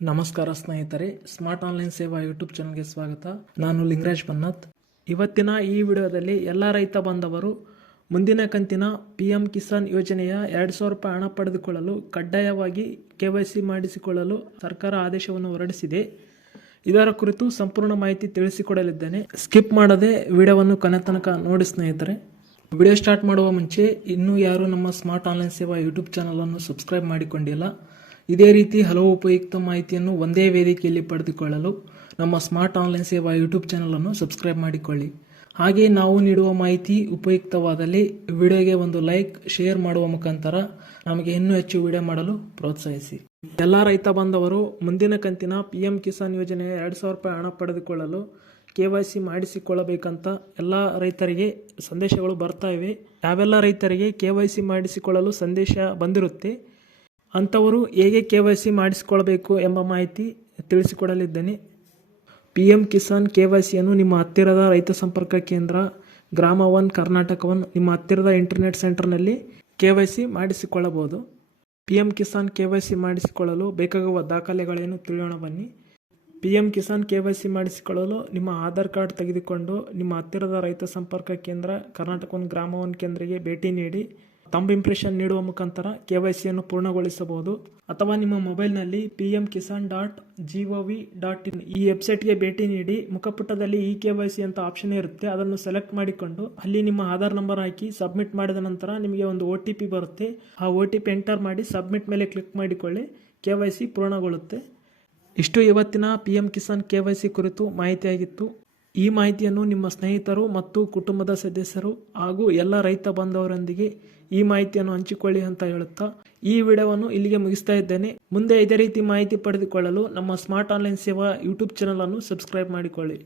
ನಮಸ್ಕಾರ ಸ್ನೇಹಿತರೆ, smart online Seva YouTube ಚಾನಲ್ಗೆ ಸ್ವಾಗತ. ನಾನು ಲಿಂಗರಾಜ್ ಬನ್ನತ್ ಇವತ್ತಿನ ಈ ವಿಡಿಯೋದಲ್ಲಿ ಎಲ್ಲ ರೈತ ಬಾಂಧವರು ಮುಂದಿನ ಕಂತಿನ ಪಿ ಎಂ ಕಿಸಾನ್ ಯೋಜನೆಯ ಎರಡು ಸಾವಿರ ರೂಪಾಯಿ ಹಣ ಪಡೆದುಕೊಳ್ಳಲು ಕಡ್ಡಾಯವಾಗಿ ಕೆ ವೈ ಸಿ ಮಾಡಿಸಿಕೊಳ್ಳಲು ಸರ್ಕಾರ ಆದೇಶವನ್ನು ಹೊರಡಿಸಿದೆ. ಇದರ ಕುರಿತು ಸಂಪೂರ್ಣ ಮಾಹಿತಿ ತಿಳಿಸಿಕೊಡಲಿದ್ದೇನೆ. ಸ್ಕಿಪ್ ಮಾಡದೆ ವಿಡಿಯೋವನ್ನು ಕೊನೆ ತನಕ ನೋಡಿ ಸ್ನೇಹಿತರೆ. ವಿಡಿಯೋ ಸ್ಟಾರ್ಟ್ ಮಾಡುವ ಮುಂಚೆ ಇನ್ನೂ ಯಾರು ನಮ್ಮ ಸ್ಮಾರ್ಟ್ ಆನ್ಲೈನ್ ಸೇವಾ ಯೂಟ್ಯೂಬ್ ಚಾನಲನ್ನು ಸಬ್ಸ್ಕ್ರೈಬ್ ಮಾಡಿಕೊಂಡಿಲ್ಲ. ಇದೇ ರೀತಿ ಹಲವು ಉಪಯುಕ್ತ ಮಾಹಿತಿಯನ್ನು ಒಂದೇ ವೇದಿಕೆಯಲ್ಲಿ ಪಡೆದುಕೊಳ್ಳಲು ನಮ್ಮ ಸ್ಮಾರ್ಟ್ ಆನ್ಲೈನ್ ಸೇವಾ ಯೂಟ್ಯೂಬ್ ಚಾನಲನ್ನು ಸಬ್ಸ್ಕ್ರೈಬ್ ಮಾಡಿಕೊಳ್ಳಿ. ಹಾಗೆ ನಾವು ನೀಡುವ ಮಾಹಿತಿ ಉಪಯುಕ್ತವಾದಲ್ಲಿ ವಿಡಿಯೋಗೆ ಒಂದು ಲೈಕ್, ಶೇರ್ ಮಾಡುವ ಮುಖಾಂತರ ನಮಗೆ ಇನ್ನೂ ಹೆಚ್ಚು ವಿಡಿಯೋ ಮಾಡಲು ಪ್ರೋತ್ಸಾಹಿಸಿ. ಎಲ್ಲ ರೈತ ಬಾಂಧವರು ಮುಂದಿನ ಕಂತಿನ ಪಿ ಎಂ ಕಿಸಾನ್ ಯೋಜನೆಯ ಎರಡು ಸಾವಿರ ರೂಪಾಯಿ ಹಣ ಪಡೆದುಕೊಳ್ಳಲು ಕೆ ವೈ ಸಿ ಮಾಡಿಸಿಕೊಳ್ಳಬೇಕಂತ ಎಲ್ಲ ರೈತರಿಗೆ ಸಂದೇಶಗಳು ಬರ್ತಾ ಇವೆ. ಯಾವೆಲ್ಲ ರೈತರಿಗೆ ಕೆ ವೈ ಸಿ ಮಾಡಿಸಿಕೊಳ್ಳಲು ಸಂದೇಶ ಬಂದಿರುತ್ತೆ ಅಂಥವರು ಹೇಗೆ ಕೆ ವೈ ಸಿ ಮಾಡಿಸಿಕೊಳ್ಬೇಕು ಎಂಬ ಮಾಹಿತಿ ತಿಳಿಸಿಕೊಡಲಿದ್ದೇನೆ. P M Kisan K Y ಸಿಯನ್ನು ನಿಮ್ಮ ಹತ್ತಿರದ ರೈತ ಸಂಪರ್ಕ ಕೇಂದ್ರ, ಗ್ರಾಮ ಒನ್, ಕರ್ನಾಟಕ ಒನ್, ನಿಮ್ಮ ಹತ್ತಿರದ ಇಂಟರ್ನೆಟ್ ಸೆಂಟರ್ನಲ್ಲಿ ಕೆ ವೈ ಸಿ ಮಾಡಿಸಿಕೊಳ್ಳಬಹುದು. P M Kisan K Y C ಮಾಡಿಸಿಕೊಳ್ಳಲು ಬೇಕಾಗುವ ದಾಖಲೆಗಳೇನು ತಿಳಿಯೋಣ ಬನ್ನಿ. P M Kisan K Y C ಮಾಡಿಸಿಕೊಳ್ಳಲು ನಿಮ್ಮ ಆಧಾರ್ ಕಾರ್ಡ್ ತೆಗೆದುಕೊಂಡು ನಿಮ್ಮ ಹತ್ತಿರದ ರೈತ ಸಂಪರ್ಕ ಕೇಂದ್ರ, ಕರ್ನಾಟಕ ಒನ್, ಗ್ರಾಮ ಒನ್ ಕೇಂದ್ರಕ್ಕೆ ಭೇಟಿ ನೀಡಿ. ತಂಬ್ ಇಂಪ್ರೆಷನ್ ನೀಡುವ ಮುಖಾಂತರ ಕೆ ವೈ ಸಿಯನ್ನು ಪೂರ್ಣಗೊಳಿಸಬಹುದು. ಅಥವಾ ನಿಮ್ಮ ಮೊಬೈಲ್ನಲ್ಲಿ P M Kisan dot G dot in ಈ ವೆಬ್ಸೈಟ್ಗೆ ಭೇಟಿ ನೀಡಿ ಮುಖಪುಟದಲ್ಲಿ ಇ ಕೆ ವೈ ಸಿ ಅಂತ ಆಪ್ಷನ್ ಇರುತ್ತೆ, ಅದನ್ನು ಸೆಲೆಕ್ಟ್ ಮಾಡಿಕೊಂಡು ಅಲ್ಲಿ ನಿಮ್ಮ ಆಧಾರ್ ನಂಬರ್ ಹಾಕಿ ಸಬ್ಮಿಟ್ ಮಾಡಿದ ನಂತರ ನಿಮಗೆ ಒಂದು ಒ ಟಿ ಪಿ ಬರುತ್ತೆ. ಆ ಒ ಟಿ ಪಿ ಎಂಟರ್ ಮಾಡಿ ಸಬ್ಮಿಟ್ ಮೇಲೆ ಕ್ಲಿಕ್ ಮಾಡಿಕೊಳ್ಳಿ, ಕೆ ವೈ ಸಿ ಪೂರ್ಣಗೊಳ್ಳುತ್ತೆ. ಇಷ್ಟು ಇವತ್ತಿನ P M Kisan K Y C ಕುರಿತು ಮಾಹಿತಿಯಾಗಿತ್ತು. ಈ ಮಾಹಿತಿಯನ್ನು ನಿಮ್ಮ ಸ್ನೇಹಿತರು ಮತ್ತು ಕುಟುಂಬದ ಸದಸ್ಯರು ಹಾಗೂ ಎಲ್ಲ ರೈತ ಬಾಂಧವರೊಂದಿಗೆ ಈ ಮಾಹಿತಿಯನ್ನು ಹಂಚಿಕೊಳ್ಳಿ ಅಂತ ಹೇಳುತ್ತಾ ಈ ವಿಡಿಯೋವನ್ನು ಇಲ್ಲಿಗೆ ಮುಗಿಸ್ತಾ ಇದ್ದೇನೆ. ಮುಂದೆ ಇದೇ ರೀತಿ ಮಾಹಿತಿ ಪಡೆದುಕೊಳ್ಳಲು ನಮ್ಮ smart online Seva YouTube channel ಅನ್ನು ಸಬ್ಸ್ಕ್ರೈಬ್ ಮಾಡಿಕೊಳ್ಳಿ.